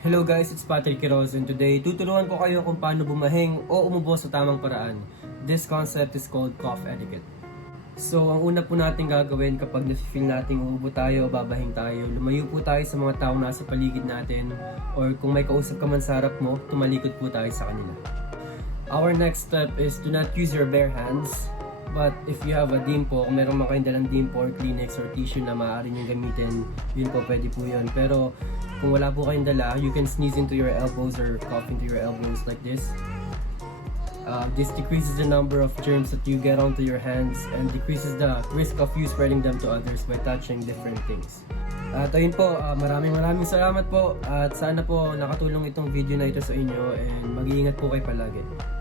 Hello guys, it's Patrick Quiroz and today tuturuan ko kayo kung paano bumahing o umubo sa tamang paraan. This concept is called cough etiquette. So, ang una po natin gagawin kapag na-feel natin umubo tayo o babahing tayo, lumayo po tayo sa mga taong nasa paligid natin or kung may kausap ka man sa harap mo, tumalikod po tayo sa kanila. Our next step is to not use your bare hands. But if you have a dimpo, kung meron mga kayong dalang dimpo or Kleenex or tissue na maaari nyo gamitin, yun po, pwede po yun. Pero kung wala po kayong dala, you can sneeze into your elbows or cough into your elbows like this. This decreases the number of germs that you get onto your hands and decreases the risk of you spreading them to others by touching different things. At ayun po, maraming salamat po at sana po nakatulong itong video na ito sa inyo and mag-iingat po kayo palagi.